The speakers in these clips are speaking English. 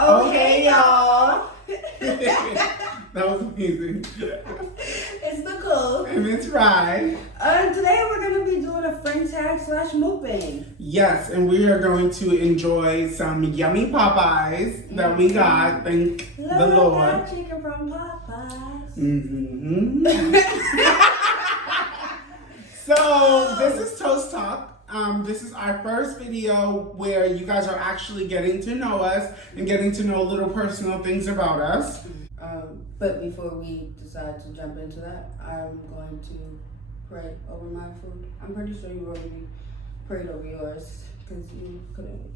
Okay, y'all. That was amazing. It's Nicole. And it's Rye. Today we're going to be doing a friend tag / mukbang. Yes, and we are going to enjoy some yummy Popeyes that we got. Thank the Lord. Got chicken from Popeyes. Mm-hmm. So this is Toast Talk. This is our first video where you guys are actually getting to know us and getting to know little personal things about us. But before we decide to jump into that, I'm going to pray over my food. I'm pretty sure you already prayed over yours because you couldn't wait.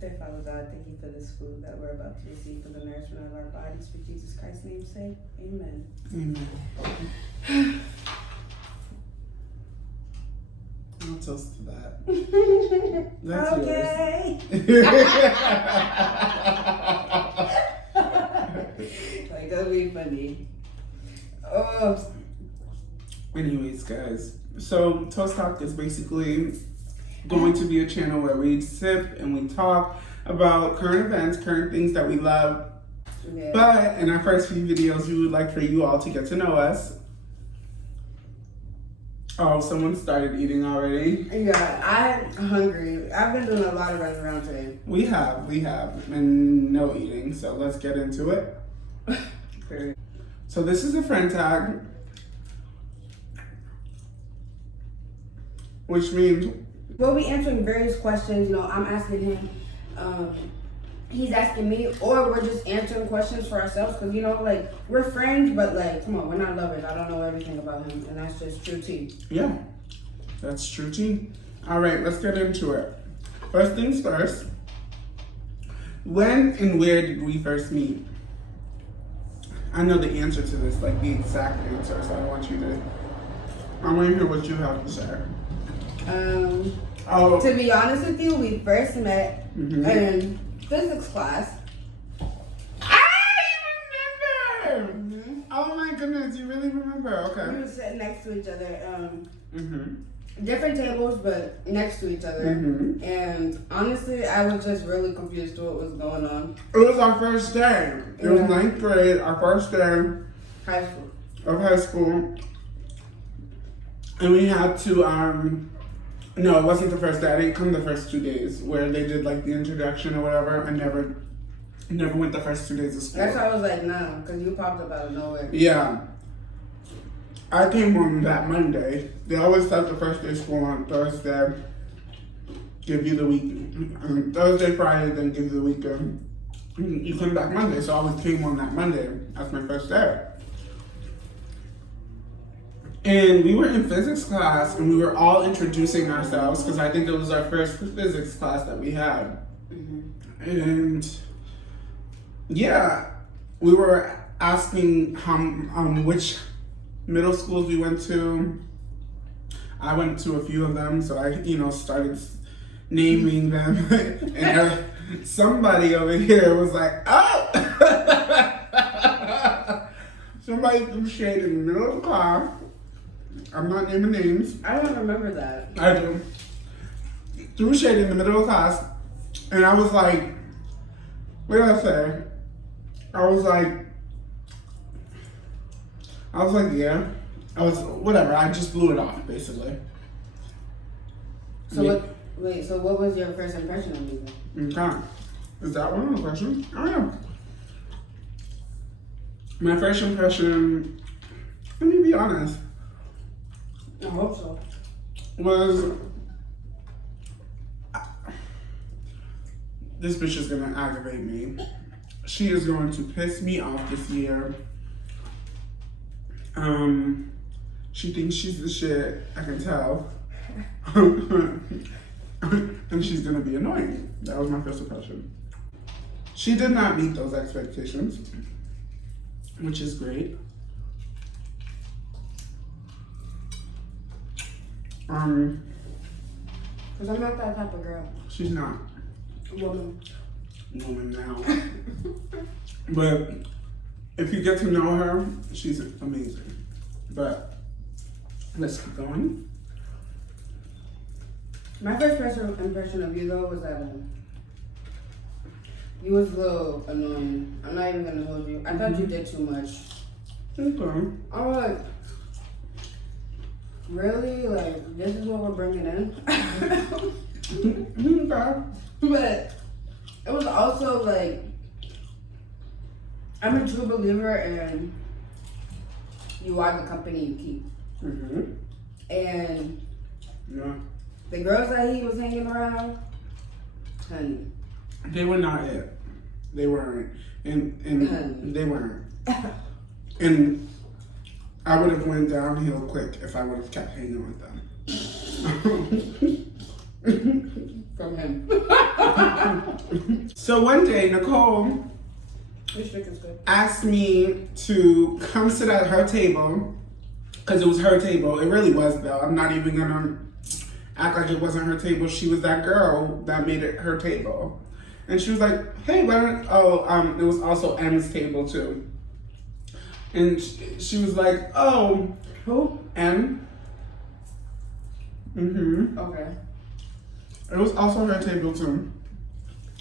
Dear Father God, thank you for this food that we're about to receive for the nourishment of our bodies. For Jesus Christ's name's sake, amen. Amen. I'll toast to that. That's okay. Like, that'll be funny. Oh. Anyways, guys, so Toast Talk is basically going to be a channel where we sip and we talk about current events, current things that we love. Yeah. But in our first few videos, we would like for you all to get to know us. Oh, someone started eating already. Yeah, I'm hungry. I've been doing a lot of running around today. We have, and no eating, so let's get into it. Okay. So this is a friend tag, which means We'll be answering various questions. You know, I'm asking him, he's asking me, or we're just answering questions for ourselves. Because, you know, like, we're friends, but, like, come on, we're not lovers. I don't know everything about him, and that's just true tea. yeah, that's true tea. All right, let's get into it. First things first, when and where did we first meet? I know the answer to this, like the exact answer, so I want to hear what you have to say. To be honest with you, we first met in physics class. I remember! Oh my goodness, you really remember? Okay. We were sitting next to each other. Different tables, but next to each other. And honestly, I was just really confused to what was going on. It was our first day. It was 9th grade, our first day of high school. And we had to, no, it wasn't the first day. I didn't come the first 2 days where they did like the introduction or whatever. I never went the first 2 days of school. That's why I was like, nah, because you popped up out of nowhere. Yeah. I came on that Monday. They always start the first day of school on Thursday, give you the weekend. Thursday, Friday, then give you the weekend. You come back Monday, so I always came on that Monday. That's my first day. And we were in physics class, and we were all introducing ourselves, because I think it was our first physics class that we had. And yeah, we were asking which middle schools we went to. I went to a few of them, so I, started naming them. And somebody over here was like, oh! Somebody threw shade in the middle of the class. I'm not naming names. I don't remember that. I do. Threw shade in the middle of class, and I was like, what did I say? I was like, yeah. Whatever, I just blew it off, basically. So yeah. So what was your first impression of me then? Okay. Is that one of the questions? Oh, yeah. My first impression, let me be honest, I hope so. was, this bitch is gonna aggravate me. She is going to piss me off this year. She thinks she's the shit, I can tell. And she's gonna be annoying. That was my first impression. She did not meet those expectations, which is great. Because I'm not that type of girl. She's not. Woman now. But if you get to know her, she's amazing. But let's keep going. My first impression of you though was that You was a little annoying. I'm not even gonna hold you. I thought you did too much. Okay. I was like, really? Like, this is what we're bringing in? Okay. But it was also like, I'm a true believer in you are the company you keep. Mm-hmm. And Yeah. the girls that he was hanging around, honey. They were not it. They weren't. And they weren't. And I would have went downhill quick if I would have kept hanging with them. From him. So one day, Nicole This drink is good. asked me to come sit at her table, because it was her table. It really was, though. I'm not even gonna act like it wasn't her table. She was that girl that made it her table. And she was like, hey, why don't, it was also M's table too. And she was like, oh. Who? M. Mm-hmm. Okay. It was also her table too.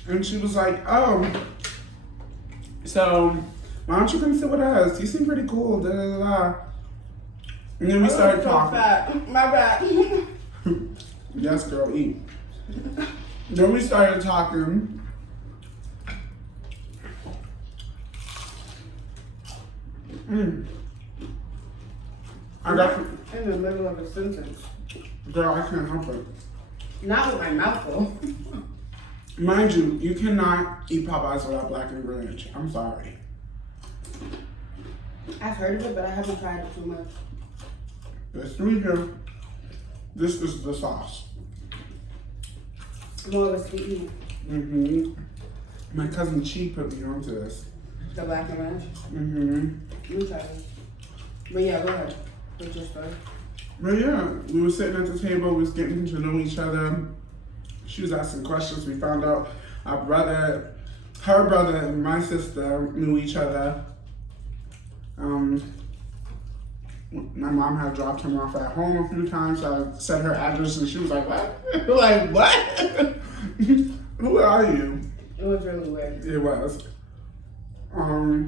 And she was like, oh, so why don't you come sit with us? You seem pretty cool, da da da. And then we started talking. Fat. My bad. Yes, girl, eat. Then we started talking. I got In the middle of a sentence. girl, I can't help it. Not with my mouth full. Mind you, you cannot eat Popeyes without black and ranch. I'm sorry. I've heard of it, but I haven't tried it too much. There's 3 here. This is the sauce. More of a sweet. Mm-hmm. My cousin Chi put me onto this. The black and ranch. Mm-hmm. Let me try it. But yeah, go ahead. What's your story? But yeah, we were sitting at the table, we was getting to know each other. She was asking questions. We found out her brother and my sister knew each other. My mom had dropped him off at home a few times. I said her address and she was like, what? Like, what? Who are you? It was really weird. It was. Yeah.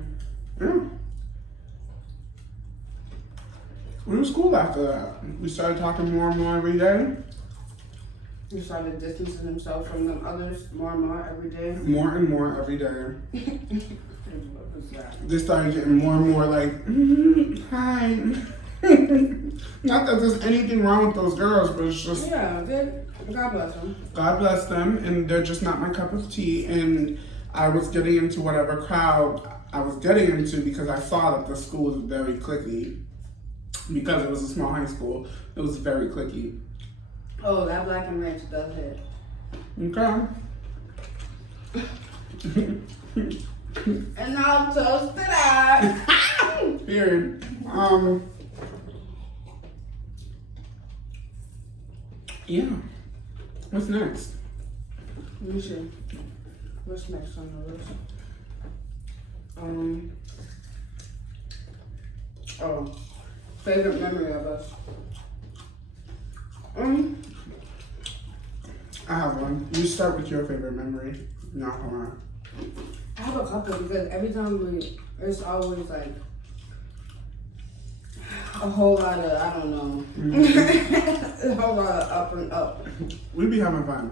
It was cool after that. We started talking more and more every day. He started distancing himself from them others more and more every day. More and more every day. What was that? They started getting more and more like, hi. Not that there's anything wrong with those girls, but it's just, Yeah, God bless them. God bless them, and they're just not my cup of tea. And I was getting into whatever crowd I was getting into because I saw that the school was very cliquey. Because it was a small high school, it was very cliquey. Oh, that black and ranch does it. Okay. And I'll toast it out. Period. Yeah. What's next? Let me see. What's next on the list? Oh, favorite memory of us. I have one. You start with your favorite memory. No, hold on. I have a couple because every time it's always like a whole lot of, I don't know, a whole lot of up and up. We be having fun.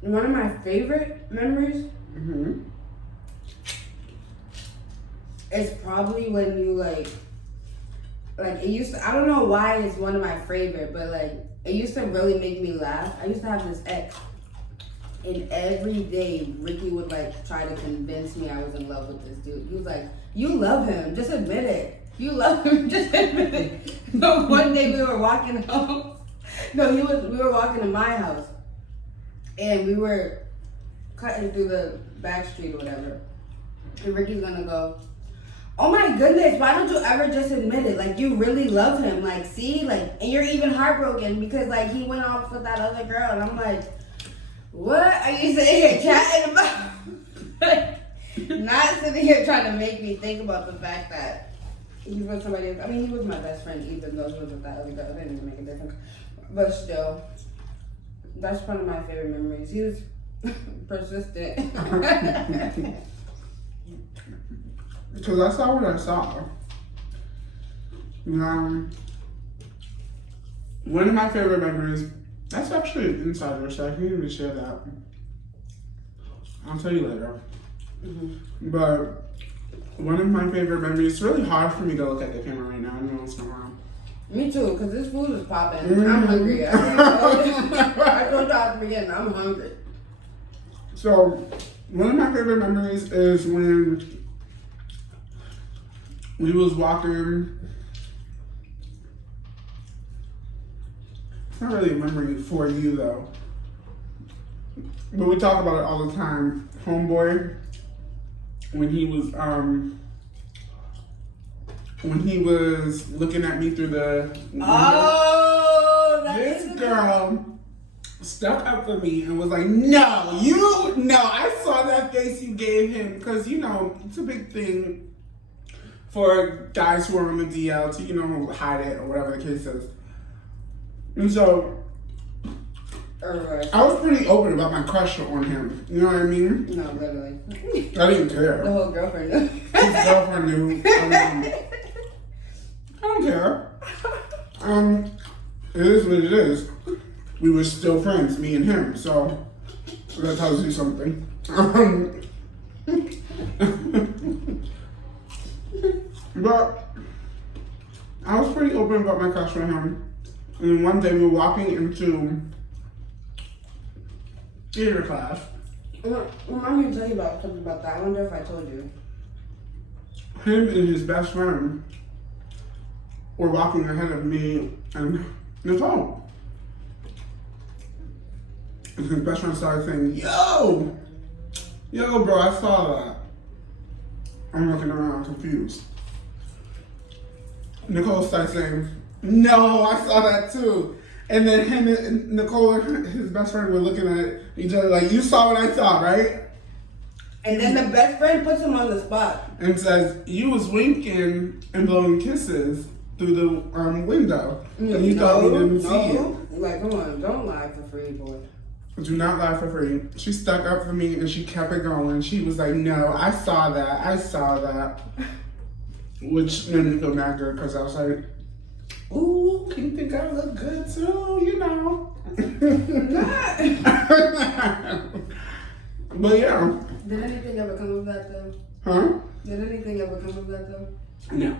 One of my favorite memories is probably when you like it used to, I don't know why it's one of my favorite, but like it used to really make me laugh. I used to have this ex, and every day Ricky would like try to convince me I was in love with this dude. He was like, you love him, just admit it. You love him, just admit it. So one day we were walking home. We were walking to my house, and we were cutting through the back street or whatever. And Ricky's gonna go, oh my goodness, why don't you ever just admit it? Like, you really love him. Like, see? Like, and you're even heartbroken because, like, he went off with that other girl. And I'm like, what are you sitting here chatting about? Not sitting here trying to make me think about the fact that he was somebody else. I mean, he was my best friend, even though he was with that other girl. It didn't even make a difference. But still, That's one of my favorite memories. He was persistent. Because I saw what I saw. One of my favorite memories, that's actually an insider, so I can't even share that. I'll tell you later. Mm-hmm. But one of my favorite memories, it's really hard for me to look at the camera right now. I don't know what's going on. Me too, because this food is popping. Mm-hmm. I'm hungry. I told y'all at the beginning, I'm hungry. So, one of my favorite memories is when we was walking. It's not really a memory for you though, but we talk about it all the time. Homeboy, when he was looking at me through the window, this girl stuck up for me and was like, no, I saw that face you gave him, because it's a big thing for guys who are on the DL to hide it or whatever the case is. And so, I was pretty open about my crush on him. You know what I mean? No, literally. I didn't care. The whole girlfriend knew. His girlfriend knew. I don't care. It is what it is. We were still friends, me and him. So that tells you something. But I was pretty open about my crush on him. And then one day we were walking into theater class. Remind me to tell you about something about that. I wonder if I told you. Him and his best friend were walking ahead of me and Nicole. And his best friend started saying, yo, bro, I saw that. I'm looking around confused. Nicole started saying, no, I saw that too. And then him and Nicole and his best friend were looking at each other like, you saw what I saw, right? And then the best friend puts him on the spot. And says, you was winking and blowing kisses through the window. And you thought we didn't see it. Like, come on, don't lie for free, boy. Do not lie for free. She stuck up for me and she kept it going. She was like, no, I saw that. Which made me feel mad good because I was like, ooh, you think I look good too, But yeah. Did anything ever come of that though? Huh? Did anything ever come of that though? No.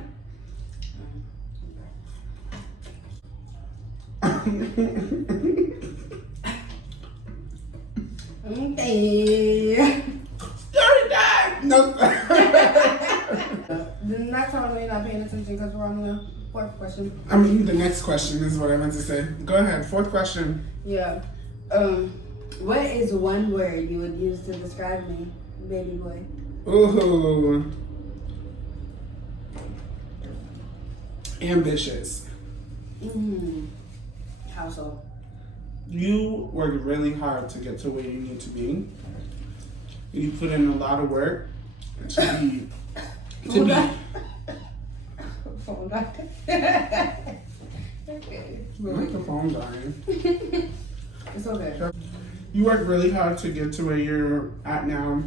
Okay. Story time! No. The next time you're not paying attention because we're on the fourth question. I mean, the next question is what I meant to say. Go ahead, fourth question. Yeah. What is one word you would use to describe me, baby boy? Ooh. Ambitious. How so? You worked really hard to get to where you need to be. You put in a lot of work to be. Phone dying. Okay. Not the phone dying. It's okay. You work really hard to get to where you're at now.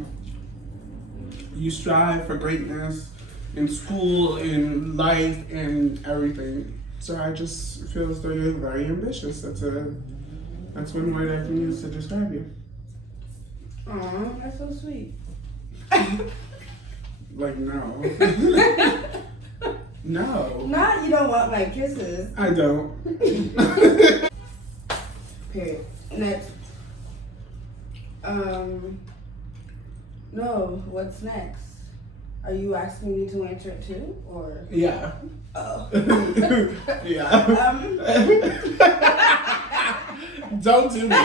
You strive for greatness in school, in life, and everything. So I just feel as though you're very ambitious. That's one word I can use to describe you. Aw, that's so sweet. Like, no. No. Not you don't want my kisses. I don't. Period. Next. No, what's next? Are you asking me to answer it too, or? Yeah. Oh. Yeah. Don't do me.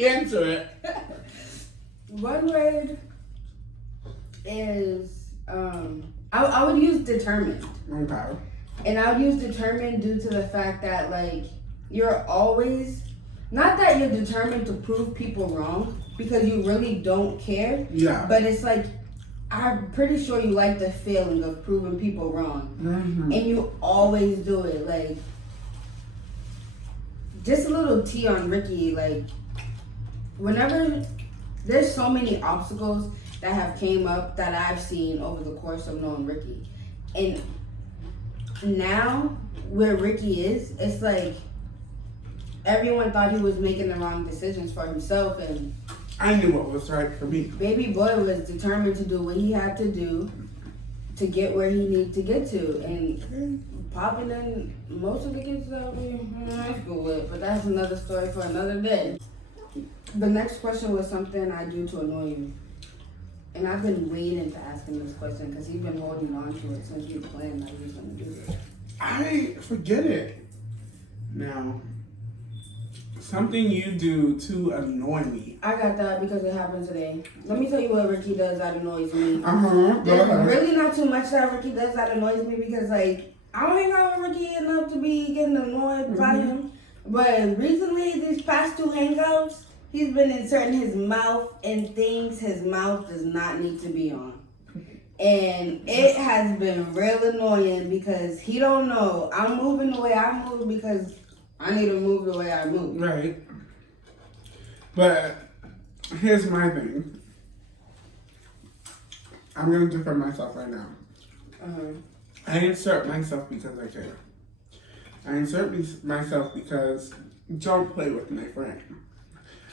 Answer it. One word is I would use determined. Okay. And I would use determined due to the fact that like you're always not that you're determined to prove people wrong because you really don't care. Yeah. But it's like I'm pretty sure you like the feeling of proving people wrong. Mm-hmm. And you always do it. Like just a little tea on Ricky, like whenever there's so many obstacles that have came up that I've seen over the course of knowing Ricky, and now where Ricky is, it's like everyone thought he was making the wrong decisions for himself, and I knew what was right for me. Baby boy was determined to do what he had to do to get where he needed to get to, and popping in most of the kids that we went to high school with, but that's another story for another day. The next question was something I do to annoy you. And I've been waiting to ask him this question because he's been holding on to it since we planned that he was going to do it. I forget it. Now, something you do to annoy me. I got that because it happened today. Let me tell you what Ricky does that annoys me. Go There's ahead. really not too much that Ricky does that annoys me because, like, I don't hang out with Ricky enough to be getting annoyed by him. But recently, these past 2 hangouts, he's been inserting his mouth in things his mouth does not need to be on. And it has been real annoying because he don't know I'm moving the way I move because I need to move the way I move. Right. But here's my thing. I'm going to defend myself right now. I insert myself because I care. I insert myself because don't play with my friend.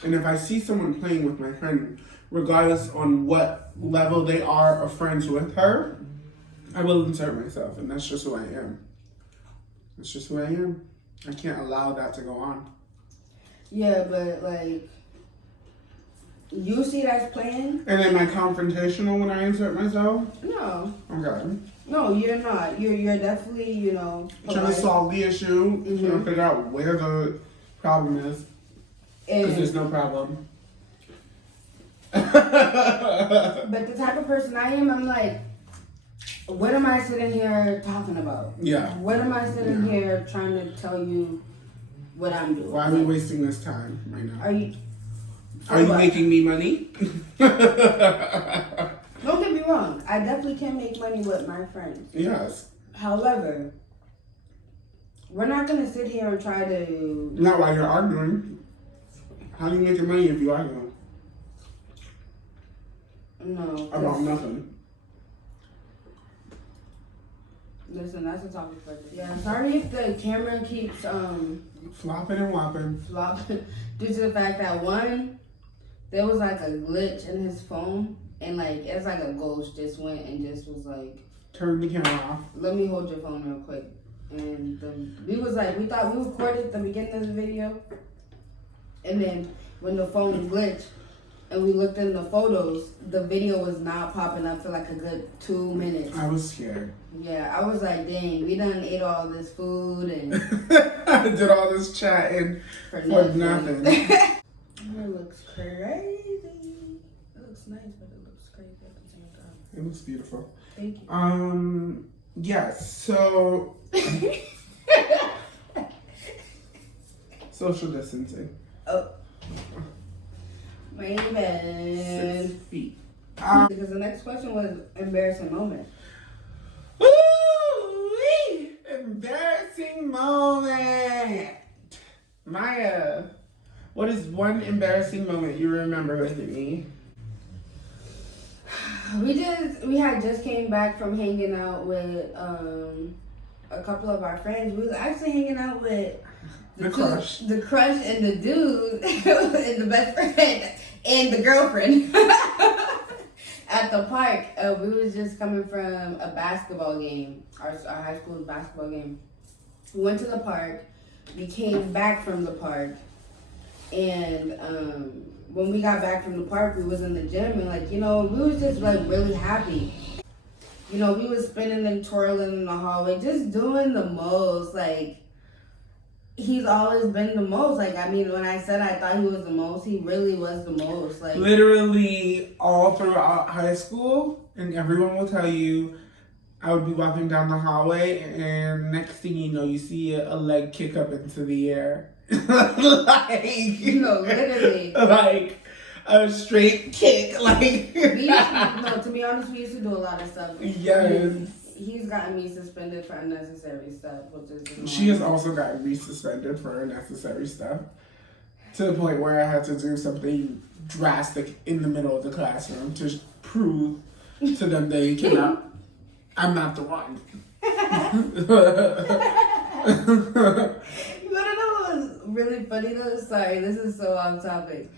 And if I see someone playing with my friend, regardless on what level they are of friends with her, I will insert myself. And that's just who I am. That's just who I am. I can't allow that to go on. Yeah, but like, you see that's playing? And am I confrontational when I insert myself? No. Okay. No, you're not. You're definitely, you know, Trying to solve the issue, trying to figure out where the problem is. Because there's no problem. But the type of person I am, I'm like, what am I sitting here talking about? Yeah. What am I sitting here trying to tell you what I'm doing? Why are we wasting this time right now? Are you making me money? Don't get me wrong. I definitely can make money with my friends. Yes. However, we're not going to sit here and try to... Not while you're arguing. How do you make your money if you argue? No. About nothing. Listen, that's a topic for this. Yeah, sorry if the camera keeps flopping and whopping. Flopping due to the fact that one, there was like a glitch in his phone, and like it's like a ghost just went and just was like, turn the camera off. Let me hold your phone real quick. And we thought we recorded the beginning of the video, and then when the phone glitched and we looked in the photos, the video was not popping up for like a good 2 minutes. I was scared. Yeah, I was like, dang, we done ate all this food and I did all this chatting for nothing. It looks crazy. It looks nice, but it looks crazy at the same time. It looks beautiful. Thank you. Yes, so social distancing. Oh. My bad. 6 feet. Because the next question was embarrassing moment. Ooh, embarrassing moment. Maya, what is one embarrassing moment you remember with me? We had just came back from hanging out with a couple of our friends. We was actually hanging out with the crush and the dude and the best friend and the girlfriend at the park. We was just coming from a basketball game, our high school basketball game. We went to the park. We came back from the park, and when we got back from the park, we was in the gym, and like, you know, we was just like really happy. You know, we was spinning and twirling in the hallway, just doing the most. Like, he's always been the most. Like, I mean, when I said I thought he was the most, he really was the most. Like, literally all throughout high school, and everyone will tell you, I would be walking down the hallway, and next thing you know, you see a leg kick up into the air. Like, you know, literally. Like a straight kick. Like, no, to be honest, we used to do a lot of stuff. Yes. He's gotten me suspended for unnecessary stuff, which is annoying. She has also gotten me suspended for unnecessary stuff. to the point where I had to do something drastic in the middle of the classroom to prove to them they cannot. I'm not the one. You wanna know what was really funny though? Sorry, this is so off topic.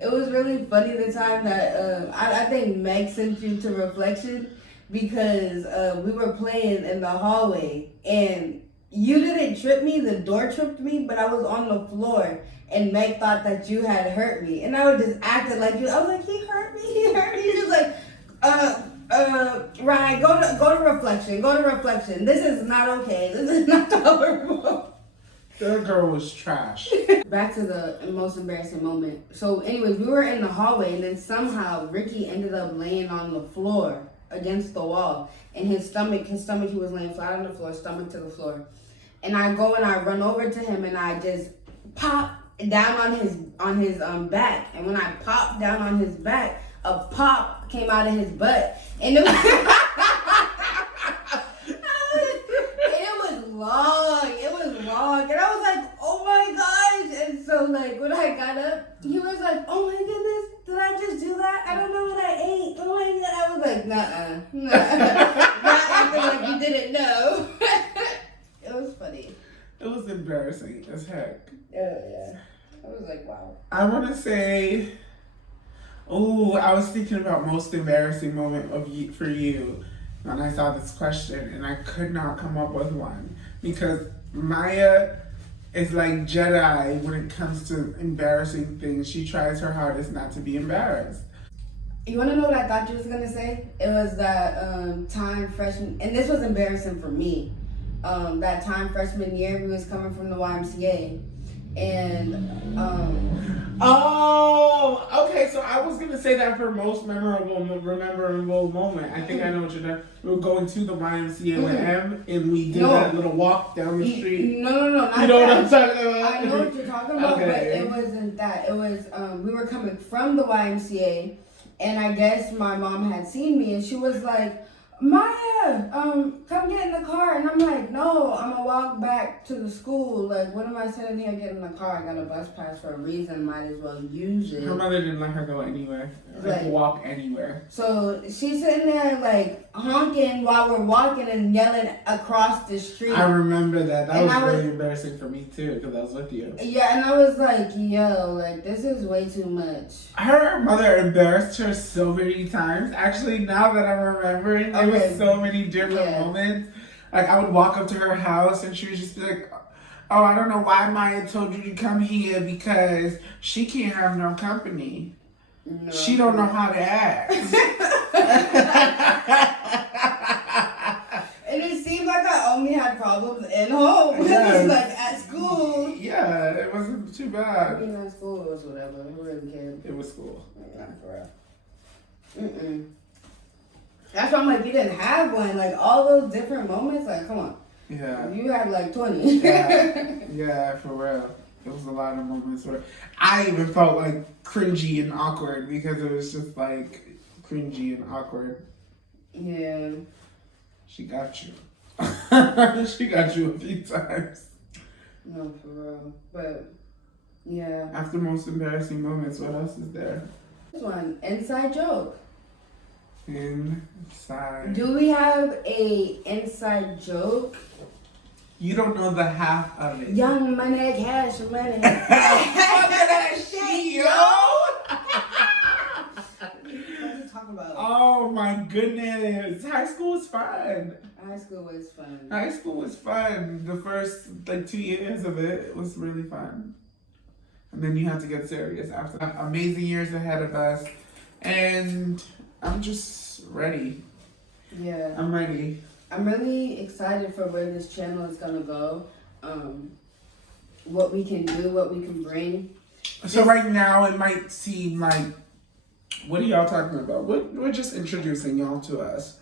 It was really funny the time that I think Meg sent you to Reflection because we were playing in the hallway and you didn't trip me, the door tripped me, but I was on the floor and Meg thought that you had hurt me. And I was just acting like you. I was like, he hurt me. She was like, Ryan, go to Reflection. Go to Reflection. This is not okay. This is not tolerable. That girl was trash. Back to the most embarrassing moment. So anyways, we were in the hallway and then somehow Ricky ended up laying on the floor against the wall. And his stomach, he was laying flat on the floor, stomach to the floor. And I go and I run over to him and I just pop down on his back. And when I popped down on his back, a pop came out of his butt. And it was, it was long. It was long. And I was like, oh my gosh. And so like when I got up, he was like, oh my goodness, did I just do that? I don't know what I ate. Oh my God. I was like, nah. Not acting like you didn't know. It was funny. It was embarrassing as heck. Yeah. I was like, wow. I want to say, I was thinking about most embarrassing moment for you when I saw this question, and I could not come up with one because Maya is like Jedi when it comes to embarrassing things. She tries her hardest not to be embarrassed. You want to know what I thought you was gonna say? It was that time freshman, and this was embarrassing for me. That time freshman year, we was coming from the YMCA, and okay. So I was gonna say that for most memorable moment. I think I know what you're doing. We were going to the YMCA with M, and we did that little walk down the street. No, not you know that. what I'm talking about? I know what you're talking about, okay. But it wasn't that. It was we were coming from the YMCA, and I guess my mom had seen me, and she was like, Maya, come get in the car. And I'm like, no, I'm gonna walk back to the school. Like, what am I sitting here getting in the car? I got a bus pass for a reason. Might as well use it. Her mother didn't let her go anywhere. Like walk anywhere. So she's sitting there like honking while we're walking and yelling across the street. I remember that. That was really embarrassing for me too because I was with you. Yeah, and I was like, yo, like this is way too much. Her mother embarrassed her so many times. Actually, now that I'm remembering, there was so many different moments. Like I would walk up to her house and she would just be like, oh, I don't know why Maya told you to come here because she can't have no company. No. She don't know how to act. And it seemed like I only had problems in home. Yes. It was like at school. Yeah, it wasn't too bad. I mean, at school it was whatever. Who really cared? It was school. Not for real. That's why I'm like, you didn't have one. Like all those different moments. Like, come on. Yeah. You had like 20. Yeah, for real. There was a lot of moments where I even felt like cringy and awkward because it was just like cringy and awkward. Yeah. She got you. She got you a few times. No, for real. But, yeah. After most embarrassing moments, what else is there? This one, inside joke. Inside. Do we have a inside joke? You don't know the half of it. Young money, cash money. Oh my goodness. High school was fun. High school was fun. High school was fun. The first 2 years of it was really fun. And then you have to get serious after that. Amazing years ahead of us. And I'm just ready. Yeah. I'm ready. I'm really excited for where this channel is going to go. What we can do, what we can bring. So right now it might seem like, what are y'all talking about? We're just introducing y'all to us.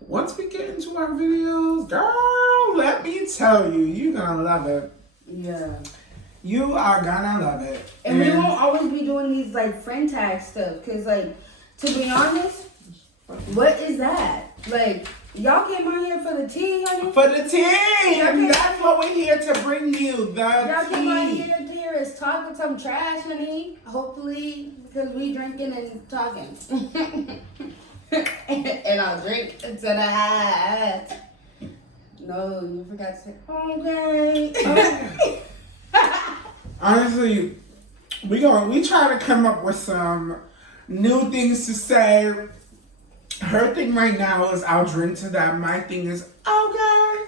Once we get into our videos, girl, let me tell you, you're going to love it. Yeah. You are going to love it. And we won't always be doing these like friend tag stuff. Because like, to be honest, what is that? Like, y'all came on here for the tea, honey? For the tea! And that's what we're here to bring you, the y'all tea. came on here to hear us just talking some trash, honey. Hopefully, because we drinking and talking. And I'll drink until No, you forgot to say, okay. Honestly, we try to come up with some new things to say. Her thing right now is I'll drink to that. My thing is okay.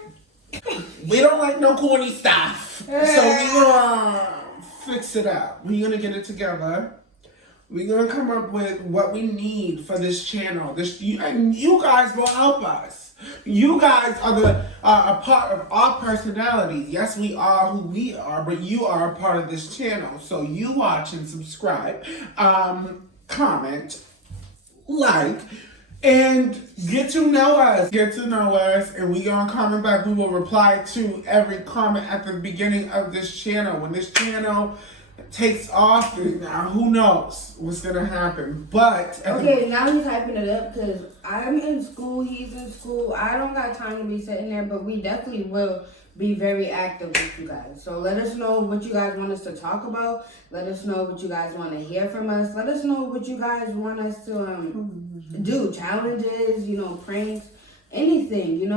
We don't like no corny stuff, so we gonna fix it up. We gonna get it together. We're gonna come up with what we need for this channel. And you guys will help us. You guys are a part of our personalities. Yes, we are who we are, but you are a part of this channel. So you watch and subscribe, comment, like, and get to know us. Get to know us, and we gonna comment back. We will reply to every comment at the beginning of this channel. When this channel takes off, now who knows what's gonna happen? But okay, now he's hyping it up because I'm in school, he's in school. I don't got time to be sitting there, but we definitely will be very active with you guys. So let us know what you guys want us to talk about. Let us know what you guys want to hear from us. Let us know what you guys want us to do. Challenges, pranks, anything,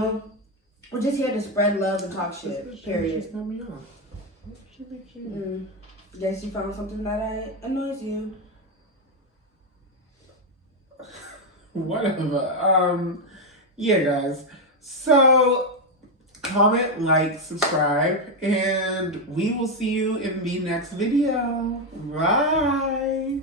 We're just here to spread love and talk shit, period. Guess you found something that annoys you. Whatever. Yeah, guys. So comment, like, subscribe, and we will see you in the next video. Bye.